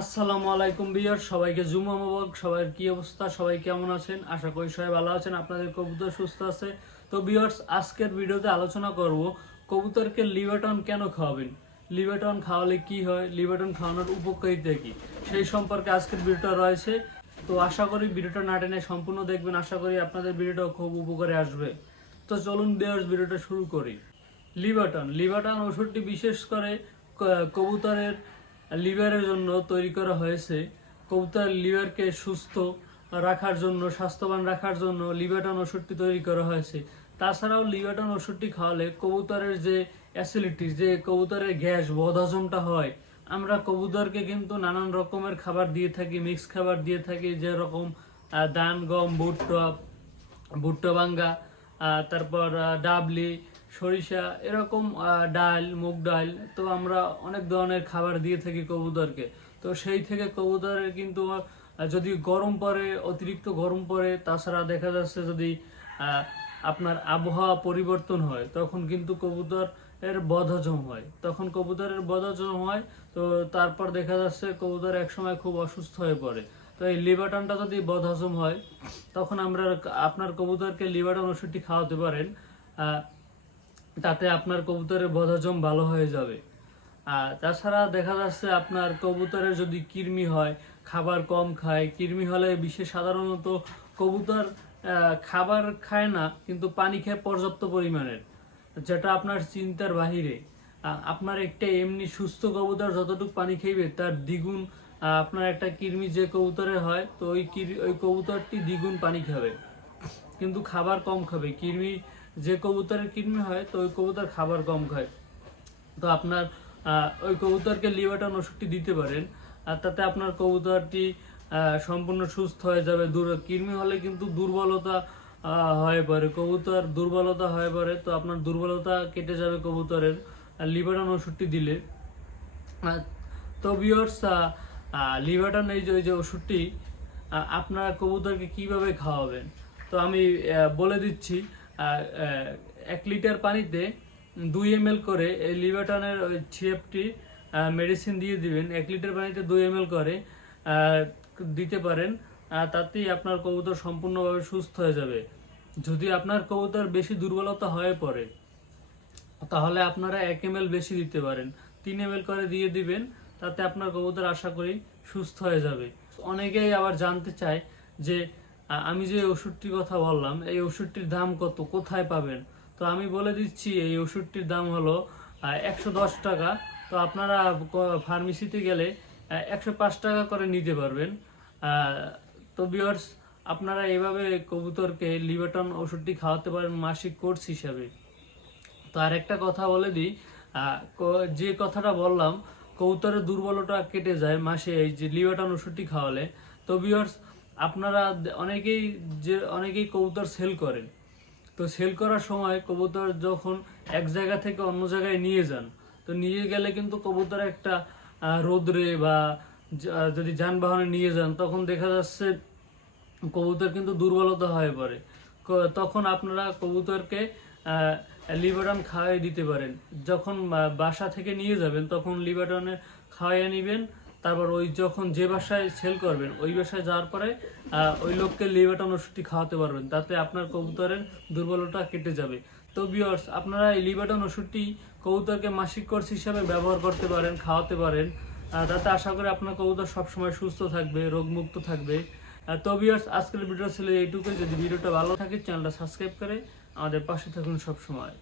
আসসালামু আলাইকুম বিয়ার সবাইকে জুমা মোবারক সবাই কি অবস্থা, সবাই কেমন আছেন? আশা করি সবাই ভালো আছেন, আপনাদের কবুতর সুস্থ আছে। তো বিয়ার্স আজকের ভিডিওতে আলোচনা করব কবুতরকে লিভাটন কেন খাওয়াবেন? লিভাটন খাওয়ালে কি হয়? লিভাটন খাওয়ানোর উপকারিতা কি? সেই সম্পর্কে আজকের ভিডিওটা রয়েছে। তো আশা করি ভিডিওটা না টেনে সম্পূর্ণ দেখবেন, আশা করি আপনাদের ভিডিওটা খুব উপকারে আসবে। তো চলুন বিয়ার্স ভিডিওটা শুরু করি। লিভাটন লিভাটন ওষুধটি বিশেষ করে কবুতরের লিভারের জন্য তৈরি করা হয়েছে। কবুতর লিভারকে সুস্থ রাখার জন্য, স্বাস্থ্যবান রাখার জন্য লিভাটন ওষুধটি তৈরি করা হয়েছে। তাছাড়াও লিভাটন ওষুধটি খাওয়ালে কবুতরের যে অ্যাসিডিটি, যে কবুতরের গ্যাস বদহজমটা হয়, আমরা কবুতরকে কিন্তু নানান রকমের খাবার দিয়ে থাকি মিক্স খাবার দিয়ে থাকি, যেরকম ধান গম, ভুট্টা ভুট্টা ভাঙ্গা তারপর ডাবলি সরিষা, এরকম ডাল, মুগ ডাল, তো আমরা অনেক ধরনের খাবার দিয়ে থাকি কবুতরকে। তো সেই থেকে কবুতরের কিন্তু যদি গরম পড়ে, অতিরিক্ত গরম পড়ে, তাছাড়া দেখা যাচ্ছে যদি আপনার আবহাওয়া পরিবর্তন হয়, তখন কিন্তু কবুতর এর বদহজম হয়। তখন কবুতরের বদহজম হয়, তো তারপর দেখা যাচ্ছে কবুতর একসময় খুব অসুস্থ হয়ে পড়ে। তো এই লিভাটনটা যদি বদহজম হয়, তখন আমরা আপনার কবুতরকে লিভাটন ওষুধটি খাওয়াতে পারেন। তাতে আপনার কবুতরের বদহজম ভালো হয়ে যাবে। আর তাছাড়া দেখা যাচ্ছে আপনার কবুতরের যদি কৃমি হয়, খাবার কম খায়, কৃমি হলে বিশেষ সাধারণত কবুতর খাবার খায় না, কিন্তু পানি খায় পর্যাপ্ত পরিমাণের, যেটা আপনার চিন্তার বাহিরে। আপনার একটা এমনি সুস্থ কবুতর যতটুকু পানি খাইবে, তার দ্বিগুণ আপনার একটা কৃমি যে কবুতরের হয়, তো ওই ওই কবুতরটি দ্বিগুণ পানি খাবে। কিন্তু খাবার কম খাবে। কৃমি যে কবুতরের কৃমি হয়, তো ওই কবুতর খাবার কম খায়। তো আপনার ওই কবুতরকে লিভাটন ওষুধটি দিতে পারেন, আর তাতে আপনার কবুতরটি সম্পূর্ণ সুস্থ হয়ে যাবে। দূর কৃমি হলে কিন্তু দুর্বলতা হয়ে পড়ে। কবুতর দুর্বলতা হয়ে পড়ে, তো আপনার দুর্বলতা কেটে যাবে কবুতরের। লিভাটন ওষুধটি দিলে তো বিয়ার্স লিভারটন এই যে, ওই যে ওষুধটি আপনারা কবুতরকে কীভাবে খাওয়াবেন? তো আমি বলে দিচ্ছি এক লিটার পানিতে দুই এম করে এই লিভারটনের ওই ছিএফটি মেডিসিন দিয়ে দিবেন। এক লিটার পানিতে দুই এম করে দিতে পারেন। তাতেই আপনার কবুতর সম্পূর্ণভাবে সুস্থ হয়ে যাবে। যদি আপনার কবুতর বেশি দুর্বলতা হয়ে পড়ে, তাহলে আপনারা এক এম বেশি দিতে পারেন। তিন এম করে দিয়ে দিবেন, তাতে আপনার কবুতর আশা করি সুস্থ হয়ে যাবে। অনেকেই আবার জানতে চায় যে আমি যে ওষুধটির কথা বললাম, এই ওষুধটির দাম কত? কোথায় পাবেন? তো আমি বলে দিচ্ছি, এই ওষুধটির দাম হলো একশো দশ টাকা। তো আপনারা ফার্মেসিতে গেলে একশো পাঁচ টাকা করে নিতে পারবেন। তো বিয়ার্স আপনারা এভাবে কবুতরকে লিভাটন ওষুধটি খাওয়াতে পারেন মাসিক কোর্স হিসাবে। তো আর একটা কথা বলে দিই যে কথাটা বললাম, কবুতরের দুর্বলতা কেটে যায় মাসে এই যে লিভাটন ওষুধটি খাওয়ালে। তো বিয়ার্স আপনারা অনেকেই যে, অনেকেই কবুতর সেল করেন। তো সেল করার সময় কবুতর যখন এক জায়গা থেকে অন্য জায়গায় নিয়ে যান, তো নিয়ে গেলে কিন্তু কবুতর একটা রোদ্রে বা যদি যানবাহনে নিয়ে যান, তখন দেখা যাচ্ছে কবুতর কিন্তু দুর্বলতা হয়ে পড়ে। তখন আপনারা কবুতরকে লিভারটন খাওয়াই দিতে পারেন। যখন বাসা থেকে নিয়ে যাবেন, তখন লিভারটনে খাওয়াইয়া নেবেন তারপর ওই যখন যে বাসায় সেল করবেন, ওই বাসায় যাওয়ার পরে ওই লোককে লিভারটন ওষুধটি খাওয়াতে পারবেন। তাতে আপনার কবুতরের দুর্বলতা কেটে যাবে। তো বিয়ার্স আপনারা এই লিভারটন ওষুধটি কবুতরকে মাসিক কোর্স হিসাবে ব্যবহার করতে পারেন, খাওয়াতে পারেন। তাতে আশা করি আপনার কবুতর সবসময় সুস্থ থাকবে, রোগমুক্ত থাকবে। তো বিয়ার্স আজকের ভিডিও ছিল এইটুকুই। যদি ভিডিওটা ভালো থাকে চ্যানেলটা সাবস্ক্রাইব করে আমাদের পাশে থাকুন সবসময়।